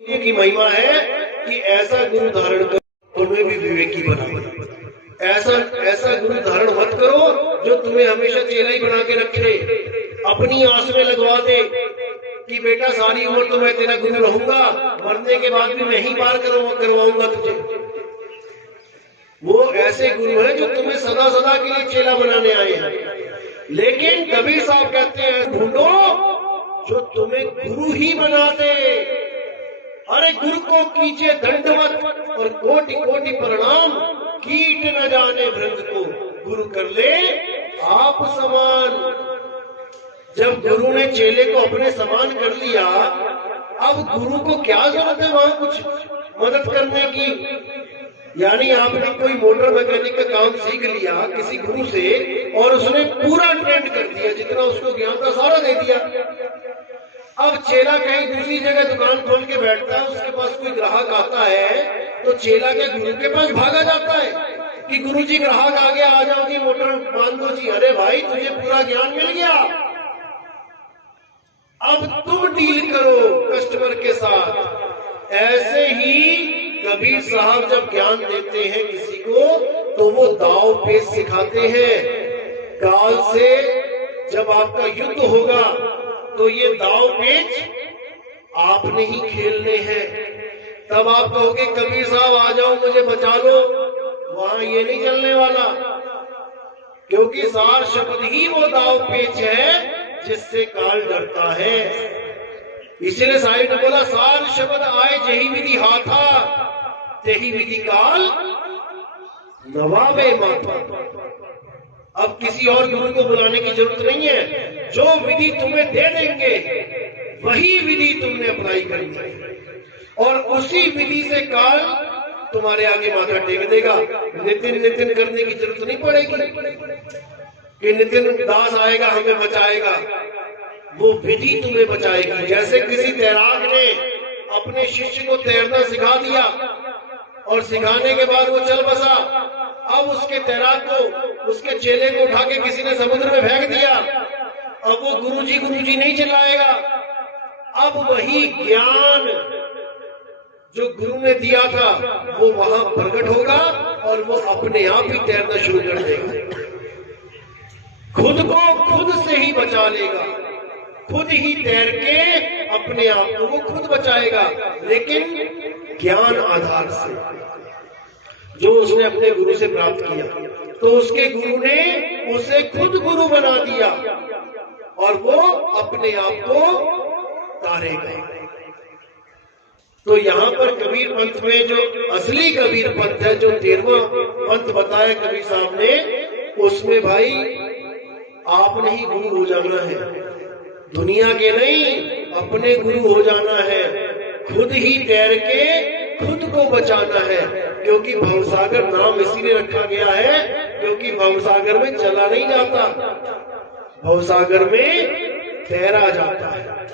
की महिमा है कि ऐसा गुरु धारण करो तुम्हें भी विवेकी बना। ऐसा ऐसा गुरु धारण मत करो जो तुम्हें हमेशा चेला ही बना के रखे, अपनी आस में लगवा दे कि बेटा सारी उम्र तो मैं तेरा गुरु रहूंगा, मरने के बाद भी मैं ही पार करवाऊंगा तुझे। वो ऐसे गुरु हैं जो तुम्हें सदा सदा के लिए चेला बनाने आए हैं। लेकिन कबीर साहब कहते हैं ढूंढो जो तुम्हें गुरु ही बना दे। अरे गुरु को कीजिए दंडवत और कोटि कोटि प्रणाम, कीट न जाने भ्रंग को गुरु कर ले आप समान। जब गुरु ने चेले को अपने समान कर लिया, अब गुरु को क्या जरूरत है वहां कुछ मदद करने की। यानी आपने कोई मोटर मैकेनिक का काम सीख लिया किसी गुरु से और उसने पूरा ट्रेंड कर दिया, जितना उसको ज्ञान था सारा दे दिया। अब चेला कहीं दूसरी जगह दुकान खोल के बैठता है, उसके पास कोई ग्राहक आता है तो चेला के गुरु के पास भागा जाता है कि गुरुजी ग्राहक आगे आ जाओगी मोटर मान दो जी। अरे भाई तुझे पूरा ज्ञान मिल गया, अब तुम डील करो कस्टमर के साथ। ऐसे ही कबीर साहब जब ज्ञान देते हैं किसी को तो वो दाव पेच सिखाते हैं। काल से जब आपका युद्ध होगा तो ये दाव पेच आपने ही खेलने हैं। तब आप कहोगे कबीर साहब आ जाओ मुझे बचा लो, वहां ये नहीं चलने वाला, क्योंकि सार शब्द ही वो दाव पेच है जिससे काल डरता है। इसीलिए साहिब ने बोला सार शब्द आए जही विधि हाथा, तेही विधि काल नवाबे माथा। अब किसी और गुरु को बुलाने की जरूरत नहीं है, जो विधि तुम्हें दे देंगे वही विधि तुमने अप्लाई करनी है और उसी विधि से काल तुम्हारे आगे माथा टेक देगा। नितिन नितिन करने की जरूरत नहीं पड़ेगी कि नितिन दास आएगा हमें बचाएगा, वो विधि तुम्हें बचाएगी। जैसे किसी तैराक ने अपने शिष्य को तैरना सिखा दिया और सिखाने के बाद वो चल बसा, अब उसके तैराक को उसके चेले को उठा के किसी ने समुद्र में फेंक दिया, अब वो गुरुजी नहीं चिल्लाएगा। अब वही ज्ञान जो गुरु ने दिया था वो वहां प्रकट होगा और वो अपने आप ही तैरना शुरू कर देगा, खुद को खुद से ही बचा लेगा, खुद ही तैर के अपने आप को वो खुद बचाएगा। लेकिन ज्ञान आधार से जो उसने अपने गुरु से प्राप्त किया, तो उसके गुरु ने उसे खुद गुरु बना दिया और वो अपने आप को तारेगा। तो यहाँ पर कबीर पंथ में जो असली कबीर पंथ है, जो 13वां पंथ बताया कबीर साहब ने, उसमें भाई आपने ही गुरु हो जाना है, दुनिया के नहीं, अपने गुरु हो जाना है, खुद ही तैर के खुद को बचाना है। क्योंकि भवसागर नाम इसीलिए रखा गया है क्योंकि भवसागर में चला नहीं जाता, भवसागर में तैरा जाता है।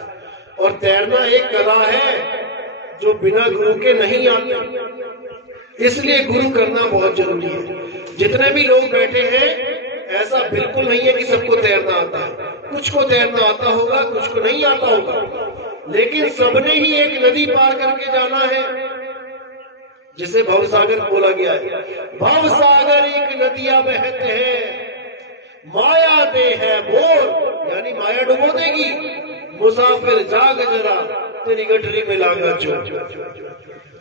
और तैरना एक कला है जो बिना गुरु के नहीं आती, इसलिए गुरु करना बहुत जरूरी है। जितने भी लोग बैठे हैं ऐसा बिल्कुल नहीं है कि सबको तैरना आता है, कुछ को तैरना आता होगा, कुछ को नहीं आता होगा, लेकिन सबने ही एक नदी पार करके जाना है जिसे भवसागर बोला गया है। भवसागर एक नदियां बहते हैं, माया दे है बोर, यानी माया डुबो देगी, मुसाफिर जाग जरा तेरी गठरी में लागा चोर।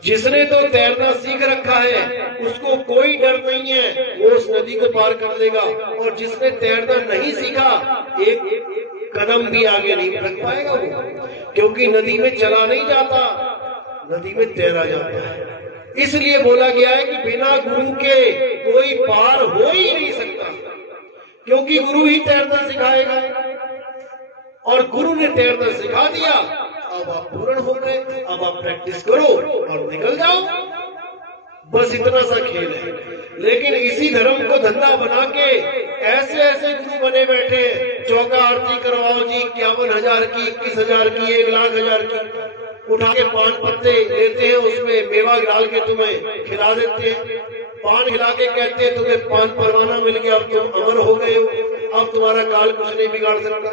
जिसने तो तैरना सीख रखा है उसको कोई डर नहीं है, वो उस नदी को पार कर लेगा। और जिसने तैरना नहीं सीखा एक कदम भी आगे नहीं बढ़ पाएगा वो, क्योंकि नदी में चला नहीं जाता, नदी में तैरा जाता है। इसलिए बोला गया है कि बिना गुरु के कोई पार हो ही नहीं सकता, क्योंकि गुरु ही तैरना सिखाएगा और गुरु ने तैरना सिखा दिया। अब आप पूर्ण हो गए, अब आप प्रैक्टिस करो और निकल जाओ, बस इतना सा खेल है। लेकिन इसी धर्म को धंधा बना के ऐसे ऐसे गुरु बने बैठे, चौका आरती करवाओ जी 51,000 की, 21,000 की, 1,00,000 की, उठा के पान पत्ते लेते हैं, उसमें मेवा डाल के तुम्हें खिला देते हैं, पान खिला के कहते हैं तुम्हें पान परवाना मिल गया, अब तुम अमर हो गए हो, अब तुम्हारा काल कुछ नहीं बिगाड़ सकता।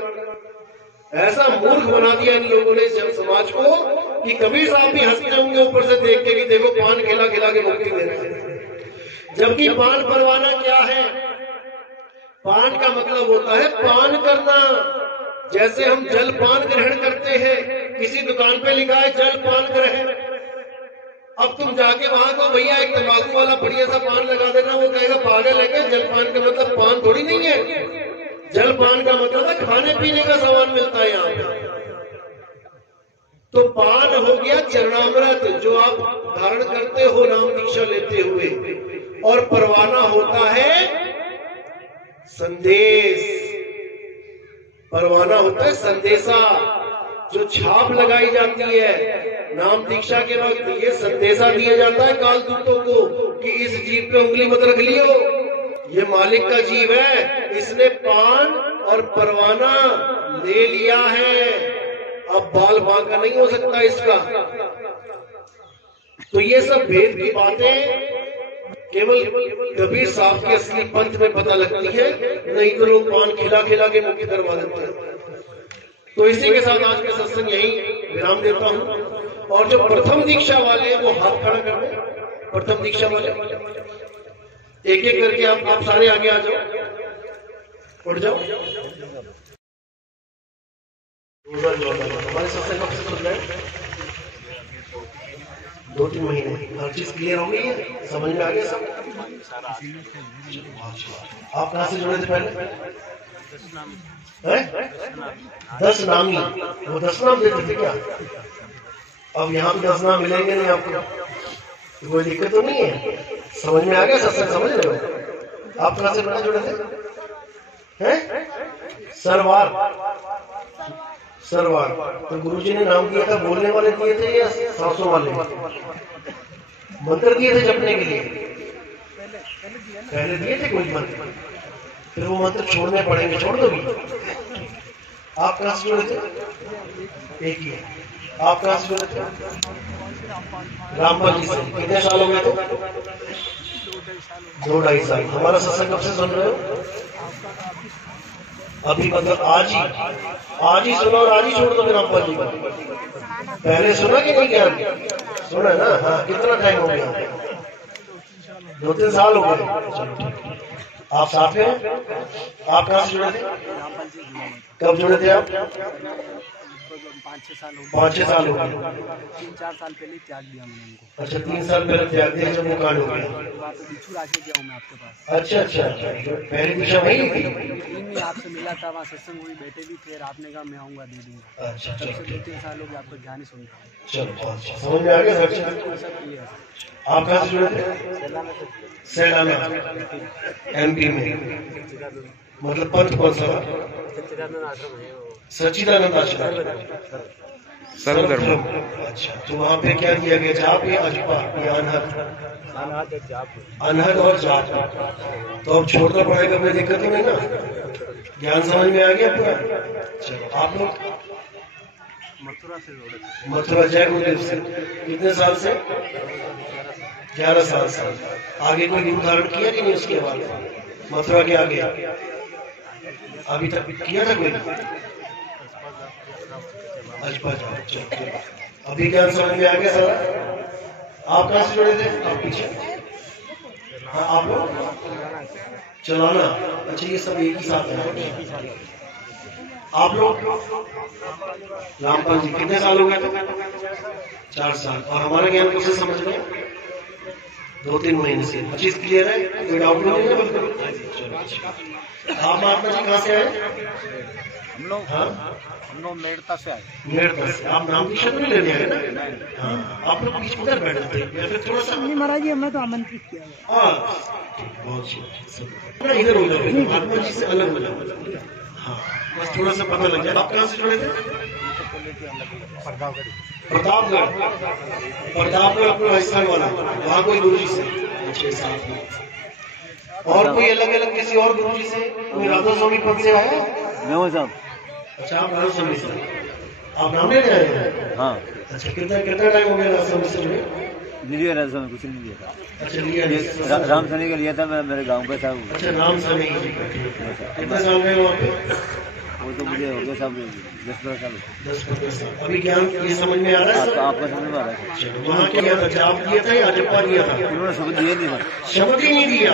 ऐसा मूर्ख बना दिया इन लोगों ने जन समाज को कि कबीर साहब भी हंसते होंगे ऊपर से देख के कि देखो पान खिला खिला के मुक्ति दे रहे हैं। जबकि पान परवाना क्या है? पान का मतलब होता है पान करना। जैसे हम जल पान ग्रहण करते हैं, किसी दुकान पे लिखा है जल पान ग्रहण। अब तुम जाके वहां को भैया एक तंबाकू वाला बढ़िया सा पान लगा देना, वो कहेगा पागल है क्या? जल पान का मतलब पान थोड़ी नहीं है। जल पान का मतलब है खाने पीने का सामान मिलता है यहाँ पे। तो पान हो गया चरणामृत जो आप धारण करते हो नाम दीक्षा लेते हुए, और परवाना होता है संदेश। परवाना होता है संदेशा, जो छाप लगाई जाती है नाम दीक्षा के वक्त। ये संदेशा दिया जाता है कालदूतों को कि इस जीव पे उंगली मत रख लियो, ये मालिक का जीव है, इसने पान और परवाना ले लिया है, अब बाल बांका नहीं हो सकता इसका। तो ये सब भेद की बातें केवल कबीर साहब के असली पंथ में पता लगती है, नहीं तो लोग पान खिला खिला के मुक्ति करवा देते हैं। तो इसी के साथ आज का सत्संग यही विराम देता हूं। और जो प्रथम दीक्षा वाले हैं वो हाथ खड़ा कर दें। प्रथम दीक्षा वाले एक एक करके आप सारे आगे आ जाओ, उठ जाओ। हमारे सत्संग कब से चल रहा है? 2-3 महीने। हर चीज क्लियर हो गई है, समझ में आ गया सब? आप कहाँ से जुड़े थे पहले? 10 नामी। वो 10 नाम देते थे क्या? अब यहाँ भी 10 नाम मिलेंगे नहीं आपको, कोई दिक्कत तो नहीं है? समझ में आ गया सत्संग? समझ रहे हो? आप कहाँ से जुड़े थे? सरवार। सरवार तो गुरुजी ने नाम दिया था, बोलने वाले दिए थे या सांसों वाले? मंत्र दिए थे जपने के लिए? पहले दिए थे कोई मंत्र, फिर वो मंत्र छोड़ने पड़ेंगे, छोड़ दोगी? आप कहाँ से जुड़े थे? एक ही। आप कहाँ से जुड़े थे? रामपाल जी से। कितने साल हो गए थे? 2-2.5 साल। हमारा सत्संग कब से सुन रहे हो? अभी मतलब आज ही सुनो और आज ही छोड़ दो रामपाल जी का। पहले सुना कि नहीं? क्या सुना ना? हाँ। कितना टाइम हो गया? 2-3 साल हो गए। आप साथ में? आप कहाँ से जुड़े थे? कब जुड़े थे आप? 5-6 साल हो गए। 3-4 साल पहले त्याग दिया मैंने उनको। अच्छा, 3 साल पहले त्याग दिया जब वो कांड हो गया। बिच्छू राज में गया हूँ मैं आपके पास। अच्छा। पहली दीक्षा वही थी? में आपसे मिला था, वहाँ सत्संग हुई, बैठे भी थे, आपने कहा मैं आऊँगा दे दूंगा। अच्छा। तब से 2-3 साल हो गए आपको ध्यान ही सुनता हूँ। चलो, समझ में आ गया? आप कहाँ से जुड़े थे? सैला में, MP में। मतलब पंथ कौन सा? सच्चिदानंद आश्रम, सर्वधर्म। अच्छा, तो वहाँ पे क्या किया गया? जाप या अजपा या अनहद और जाप? तो अब छोड़ना पड़ेगा, कोई दिक्कत तो नहीं ना? ज्ञान समझ में आ गया पूरा? चलो, आप लोग मथुरा से जुड़े थे। मथुरा जय गुरुदेव से। कितने साल से? 11 साल से। आगे कोई गुरु धारण किया कि नहीं उसके बाद? मथुरा के आगे अभी तक किया था कोई? अजपा जाओ। अभी ज्ञान समझ में आ गया सारा? आप कहाँ से जुड़े थे? आप पीछे। हाँ, आप लोग चलाना। अच्छा, ये सब एक ही साथ है। आप लोग रामपाल जी कितने साल हो गए थे? 4 साल। और हमारा ज्ञान कब से समझ में? 2-3 महीने से। चीज क्लियर है? कोई डाउट नहीं है? आप महात्मा जी कहाँ से आए? हम लोग मेड़ता से आए। मेड़ता से। आप नाम दीक्षा तो नहीं लेने आए ना? हाँ। आप लोग बीच उधर बैठे थे या फिर थोड़ा सा? महाराज जी, हमें तो आमंत्रित किया। हाँ, बहुत अच्छा। इधर हो जाओ, महात्मा जी से अलग हो जाओ। हाँ, बस थोड़ा सा पता लग जाए। आप कहाँ से जुड़े थे? प्रतापगढ़। प्रतापगढ़ अपना राजस्थान वाला, वहाँ कोई गुरु जी से? अच्छा, साथ में। और कोई अलग अलग किसी और गुरु जी से? कोई राधा स्वामी पद से आया? साहब। अच्छा, आप राधा स्वामी से। आप नाम लेने आए हैं? हाँ। अच्छा, कितना टाइम हो गया राधा स्वामी से जुड़े? लिया राधा स्वामी कुछ नहीं लिया था। अच्छा, लिया राम सनी का लिया था, मैं मेरे गाँव पे था। अच्छा, राम सनी। कितने साल में वहाँ पे? वो तो मुझे हो गया सब 10-12 साल। 10-15 साल। अभी ज्ञान ये समझ में आ रहा है? आपका समझ में आ रहा है? चलो, वहाँ किया था, जाप दिया था या जपा दिया था? उन्होंने शब्द दिए नहीं सर। शब्द ही नहीं दिया,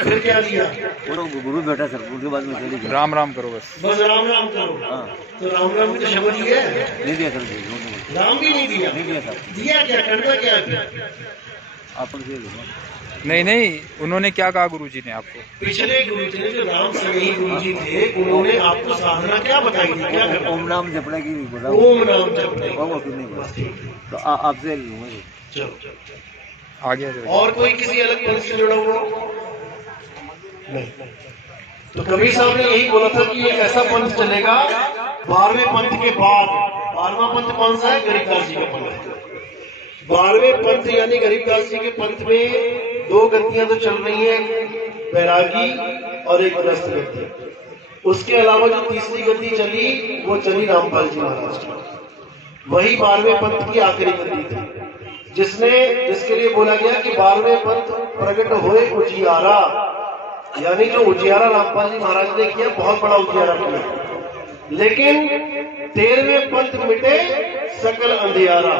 फिर क्या दिया? वो गुरु बैठा सर, उनके बाद में चली गई। राम राम करो बस। बस राम राम करो। हाँ तो राम राम की तो शब्द ही है, नहीं दिया सर, राम भी नहीं दिया। नहीं दिया सर। दिया क्या, करना क्या है? आप उनसे नहीं नहीं, उन्होंने क्या कहा गुरुजी ने आपको? पिछले गुरु जी ने, जो राम स्नेही गुरु जी थे, उन्होंने आपको साधना क्या बताई थी, क्या करना? ओम नाम जपने की बोला। ओम नाम जपने की। वो फिर नहीं बोला। बस ठीक है। तो आपसे चलो, आ गया सर। और कोई किसी अलग पंथ से जुड़ा हुआ? नहीं। तो कबीर साहब ने यही बोला था कि एक ऐसा पंथ चलेगा 12वें पंथ के बाद। 12वां पंथ कौन सा है? गरीबदास जी का पंथ। 12वें पंथ यानी गरीबदास जी के पंथ में 2 गतियां तो चल रही हैं, बैरागी और एक ग्रस्त गति। उसके अलावा जो तीसरी गति चली वो चली रामपाल जी महाराज की। वही 12वें पंथ की आखिरी गति थी, जिसके लिए बोला गया कि 12वें पंथ प्रकट हुए उजियारा, यानी जो उजियारा रामपाल जी महाराज ने किया, बहुत बड़ा उजियारा किया। लेकिन 13वें पंथ मिटे सकल अंधियारा।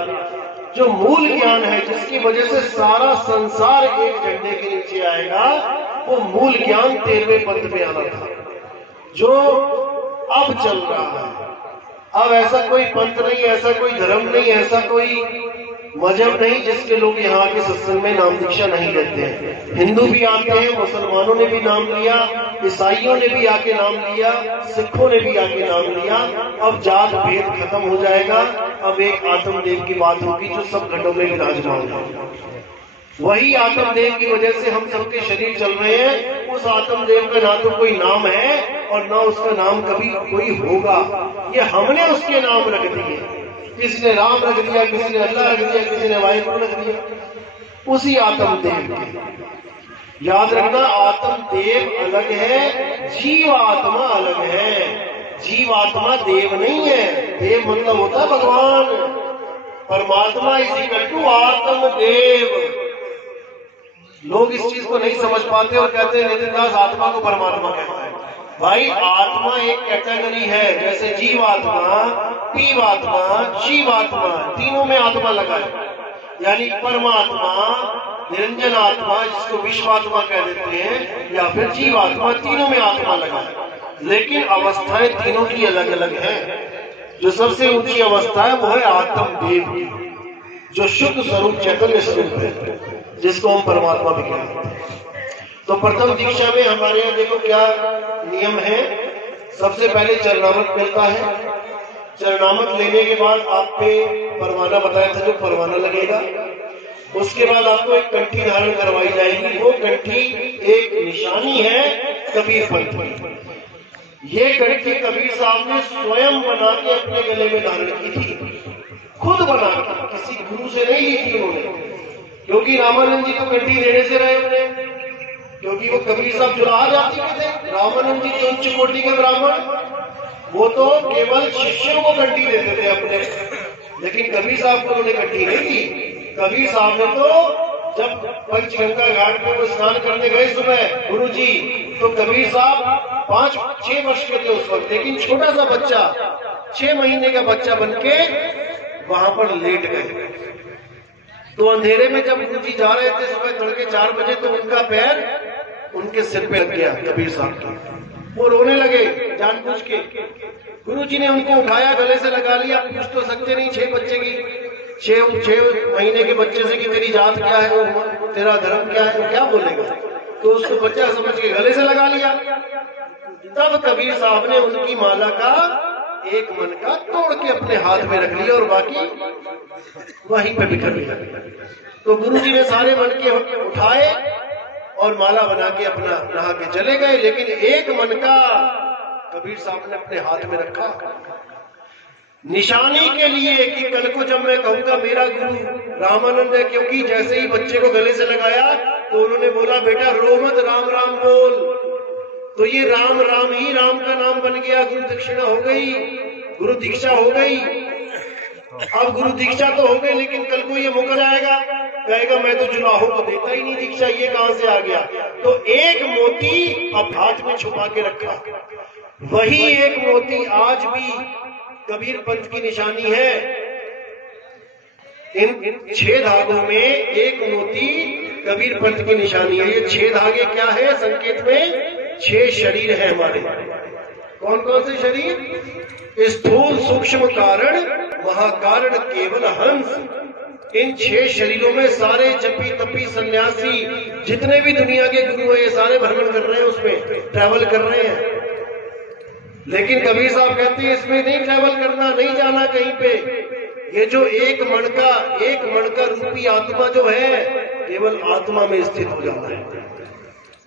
जो मूल ज्ञान है, जिसकी वजह से सारा संसार एक झंडे के नीचे आएगा, वो मूल ज्ञान 13वें पंथ में आना था, जो अब चल रहा है। अब ऐसा कोई पंथ नहीं, ऐसा कोई धर्म नहीं, ऐसा कोई मजहब नहीं जिसके लोग यहाँ के सत्संग में नाम दीक्षा नहीं लेते हैं। हिंदू भी आते हैं, मुसलमानों ने भी नाम लिया, ईसाइयों ने भी आके नाम लिया, सिखों ने भी आके नाम लिया। अब जात भेद खत्म हो जाएगा, अब एक आत्मदेव की बात होगी जो सब घटों में विराजमान है। वही आत्मदेव की वजह से हम सबके शरीर चल रहे हैं। उस आत्मदेव का ना तो कोई नाम है और ना उसका नाम कभी कोई होगा। ये हमने उसके नाम रख दिए, किसी ने राम रख दिया, किसी ने अल्लाह रख दिया, किसी ने वाहिगुरु रख दिया। उसी आत्मदेव के याद रखना, आत्मदेव अलग है, जीव आत्मा अलग है। जीव आत्मा देव नहीं है। देव मतलब होता है भगवान, परमात्मा इक्वल टू आत्मदेव। लोग इस चीज को नहीं समझ पाते और कहते हैं नितिन दास आत्मा को परमात्मा कहता है। भाई आत्मा एक कैटेगरी है, जैसे जीव आत्मा, पीव आत्मा, शिव आत्मा, तीनों में आत्मा लगा है। यानी परमात्मा, निरंजन आत्मा जिसको विश्वात्मा कह देते हैं, या फिर जीव आत्मा, तीनों में आत्मा लगा है। लेकिन अवस्थाएं तीनों की अलग अलग हैं। जो सबसे ऊंची अवस्था है वो है आत्मदेव, जो शुद्ध स्वरूप चैतन्य स्वरूप है, जिसको हम परमात्मा भी कहते हैं। तो प्रथम दीक्षा में हमारे यहाँ देखो क्या नियम है। सबसे पहले चरणामृत मिलता है। चरणामृत लेने के बाद आप पे परवाना बताया था, जो परवाना लगेगा। उसके बाद आपको एक कंठी धारण करवाई जाएगी। वो कंठी एक निशानी है कबीर पंथ की। ये कंठी कबीर साहब ने स्वयं बना के अपने गले में धारण की थी, खुद बना के, किसी गुरु से नहीं ली थी उन्होंने। क्योंकि रामानंद जी तो कंठी देने से रहे उन्हें, क्योंकि वो कबीर साहब जुला जाती थे। रामानंद जी के उच्च कोटि के ब्राह्मण, वो तो केवल शिष्यों को कंठी देते थे अपने, लेकिन कबीर साहब को उन्होंने कंठी नहीं दी। कबीर साहब ने तो जब पंचगंगा घाट पे वो स्नान करने गए सुबह गुरु जी, तो कबीर साहब 5-6 वर्ष के थे उस वक्त, लेकिन छोटा सा बच्चा, 6 महीने का बच्चा बनके वहां पर लेट गए। तो अंधेरे में जब गुरु जी जा रहे थे सुबह तड़के 4 बजे, तो उनका पैर उनके सिर पे लग गया कबीर साहब के। वो रोने लगे जानबूझ के। गुरु जी ने उनको उठाया, गले से लगा लिया। पूछ तो सकते नहीं 6 बच्चे की, 6 महीने के बच्चे से कि तेरी जात क्या है, तेरा धर्म क्या है, तो क्या बोलेगा। तो उसको बच्चा समझ के गले से लगा लिया। तब कबीर साहब ने उनकी माला का एक मन का तोड़ के अपने हाथ में रख लिया और बाकी वहीं पे बिखर दिया। तो गुरु जी ने सारे मन के उठाए और माला बना के अपना नहा के चले गए। लेकिन एक मन का कबीर साहब ने अपने हाथ में रखा, निशानी के लिए कि कल को जब मैं कहूंगा मेरा गुरु रामानंद है। क्योंकि जैसे ही बच्चे को गले से लगाया तो उन्होंने बोला, बेटा रो मत, राम राम बोल। तो ये राम राम ही राम का नाम बन गया। गुरु दक्षिणा हो गई, गुरु दीक्षा हो गई। अब गुरु दीक्षा तो हो गई, लेकिन कल को ये मुकर आएगा, कहेगा मैं तो जुलाहो को देता ही नहीं दीक्षा, ये कहां से आ गया। तो एक मोती अब हाथ में छुपा के रखा। वही एक मोती आज भी कबीर पंथ की निशानी है। इन 6 धागों में एक मोती कबीर पंथ की निशानी है। ये 6 धागे क्या है? संकेत में 6 शरीर है हमारे। कौन कौन से शरीर? स्थूल सूक्ष्म कारण महाकारण केवल हंस। इन 6 शरीरों में सारे जपी तपी सन्यासी जितने भी दुनिया के गुरु हैं, ये सारे भ्रमण कर रहे हैं, उसमें ट्रैवल कर रहे हैं। लेकिन कबीर साहब कहते हैं इसमें नहीं ट्रैवल करना, नहीं जाना कहीं पे। ये जो एक मणका रूपी आत्मा जो है, केवल आत्मा में स्थित हो जाना है।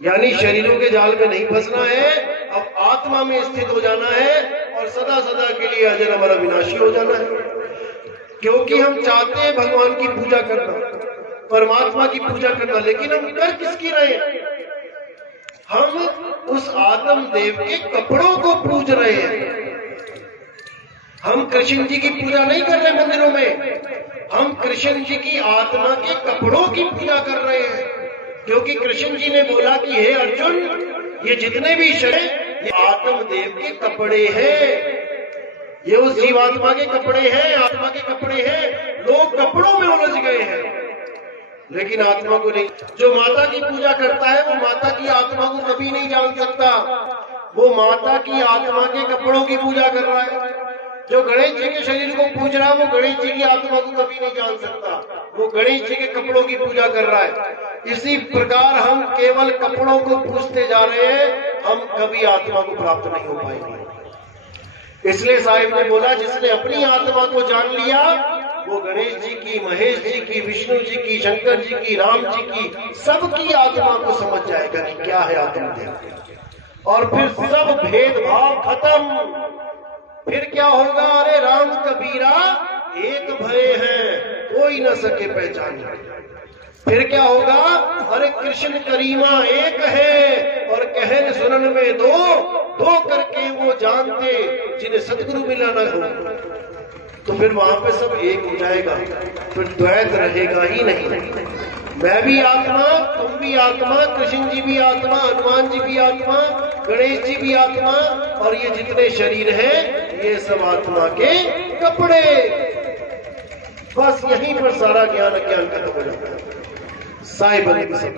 यानी शरीरों के जाल में नहीं फंसना है, अब आत्मा में स्थित हो जाना है और सदा सदा के लिए अजर अमर अविनाशी हो जाना है। क्योंकि हम चाहते हैं भगवान की पूजा करना, परमात्मा की पूजा करना, लेकिन हम कर किसकी रहे हैं? हम उस आत्म देव के कपड़ों को पूज रहे हैं। हम कृष्ण जी की पूजा नहीं कर रहे मंदिरों में, हम कृष्ण जी की आत्मा के कपड़ों की पूजा कर रहे हैं। क्योंकि कृष्ण जी ने बोला कि हे अर्जुन, ये जितने भी शरीर ये आत्म देव के कपड़े हैं, ये उस जीवात्मा के कपड़े हैं, आत्मा के कपड़े हैं। लोग कपड़ों में उलझ गए हैं, लेकिन आत्मा को नहीं। जो माता की पूजा करता है वो माता की आत्मा को कभी नहीं जान सकता। वो माता की आत्मा के कपड़ों की पूजा कर रहा है। जो गणेश जी के शरीर को पूज रहा है वो गणेश जी की आत्मा को कभी नहीं जान सकता। वो गणेश जी के कपड़ों की पूजा कर रहा है। इसी प्रकार हम केवल कपड़ों को पूजते जा रहे हैं, हम कभी आत्मा को प्राप्त नहीं हो पाएंगे। इसलिए साहिब ने बोला, जिसने अपनी आत्मा को जान लिया वो गणेश जी की, महेश जी की, विष्णु जी की, शंकर जी की, राम जी की, सबकी आत्मा को समझ जाएगा कि क्या है आत्मदेव। और फिर सब भेदभाव खत्म। फिर क्या होगा? अरे राम कबीरा एक भय है, कोई न सके पहचाने। फिर क्या होगा? अरे कृष्ण करीमा एक है और कहन सुनन में दो करके वो जानते जिन्हें सतगुरु मिला न हो। तो फिर वहां पे सब एक हो जाएगा, फिर द्वैत रहेगा ही नहीं। मैं भी आत्मा, तुम भी आत्मा, कृष्ण जी भी आत्मा, हनुमान जी भी आत्मा, गणेश जी भी आत्मा, और ये जितने शरीर हैं ये सब आत्मा के कपड़े। बस यहीं पर सारा ज्ञान अज्ञान खत्म हो जाता है। साहिब बनेगी सब।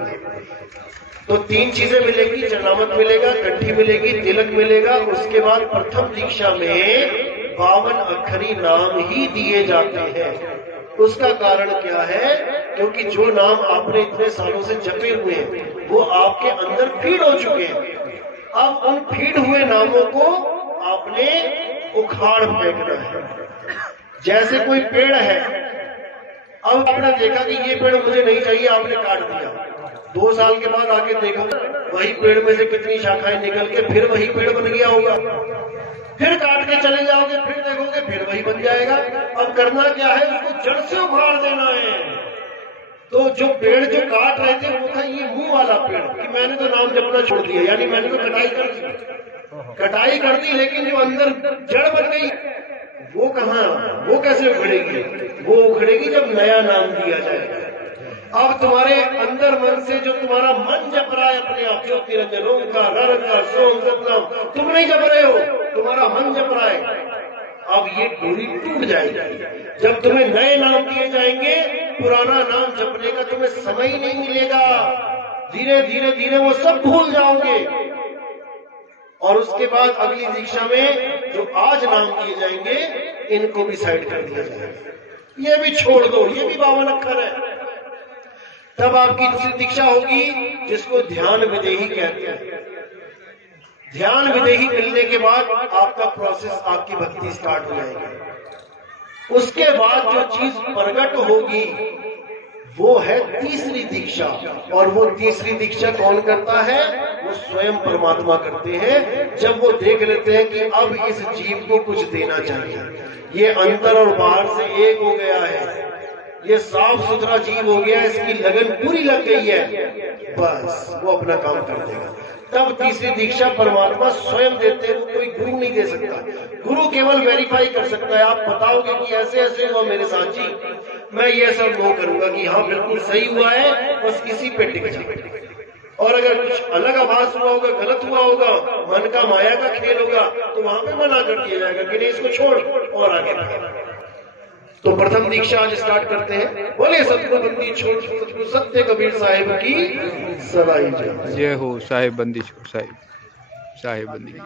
तो 3 चीजें मिलेगी, चरणामत मिलेगा, कंठी मिलेगी, तिलक मिलेगा। उसके बाद प्रथम दीक्षा में 52 अक्षरी नाम ही दिए जाते हैं। उसका कारण क्या है? क्योंकि जो नाम आपने इतने सालों से जपे हुए हैं वो आपके अंदर फीड हो चुके हैं। अब उन फीड हुए नामों को आपने उखाड़ फेंकना है। जैसे कोई पेड़ है, अब आपने देखा कि ये पेड़ मुझे नहीं चाहिए, आपने काट दिया। 2 साल के बाद आके देखो वही पेड़ में से कितनी शाखाएं निकल के फिर वही पेड़ बन गया होगा। फिर काट के चले जाओगे, फिर देखोगे फिर वही बन जाएगा। अब करना क्या है? उसको जड़ से उखाड़ देना है। तो जो पेड़ जो काट रहे थे वो था ये मुंह वाला पेड़, कि मैंने तो नाम जपना छोड़ दिया, यानी मैंने तो कटाई कर दी, लेकिन जो अंदर जड़ बन गई वो कहाँ, वो कैसे उखड़ेगी? वो उखड़ेगी जब नया नाम दिया जाएगा। अब तुम्हारे अंदर मन से जो तुम्हारा मन जप रहा है अपने आप, जो निरंजन ओंकार ररंकार सोम सतनाम, तुम नहीं जप रहे हो, तुम्हारा मन जप रहा है। अब ये डोरी टूट जाएगी। जब तुम्हें नए नाम दिए जाएंगे, पुराना नाम जपने का तुम्हें समय ही नहीं मिलेगा। धीरे धीरे धीरे वो सब भूल जाओगे। और उसके बाद अगली दीक्षा में जो आज नाम दिए जाएंगे इनको भी साइड कर दिया जाएगा, ये भी छोड़ दो, ये भी 52 अक्षर है। तब आपकी दूसरी दीक्षा होगी जिसको ध्यान विदेही कहते हैं। ध्यान विदेही मिलने के बाद आपका प्रोसेस, आपकी भक्ति स्टार्ट हो जाएगी। उसके बाद जो चीज प्रकट होगी वो है तीसरी दीक्षा। और वो तीसरी दीक्षा कौन करता है? वो स्वयं परमात्मा करते हैं। जब वो देख लेते हैं कि अब इस जीव को कुछ देना चाहिए, ये अंदर और बाहर से एक हो गया है, ये साफ सुथरा जीव हो गया, इसकी लगन पूरी लग गई है, बस वो अपना काम कर देगा। तब तीसरी दीक्षा परमात्मा स्वयं देते हैं, कोई गुरु नहीं दे सकता। गुरु केवल वेरीफाई कर सकता है। आप बताओगे कि ऐसे ऐसे हुआ मेरे साथ जी, मैं ये सब नो करूंगा कि हाँ बिल्कुल सही हुआ है, बस इसी पे टिक जाए। और अगर कुछ अलग आभास हुआ होगा, गलत हुआ होगा, मन का माया का खेल होगा, तो वहां पे मना कर दिया जाएगा कि नहीं इसको छोड़ और आगे बढ़। तो प्रथम दीक्षा आज स्टार्ट करते हैं। बोले सतगुरु बंदी छोड़ सतगुरु सत्य कबीर साहिब की सदाई जय। जय हो साहिब बंदी छोड़ साहिब बंदी।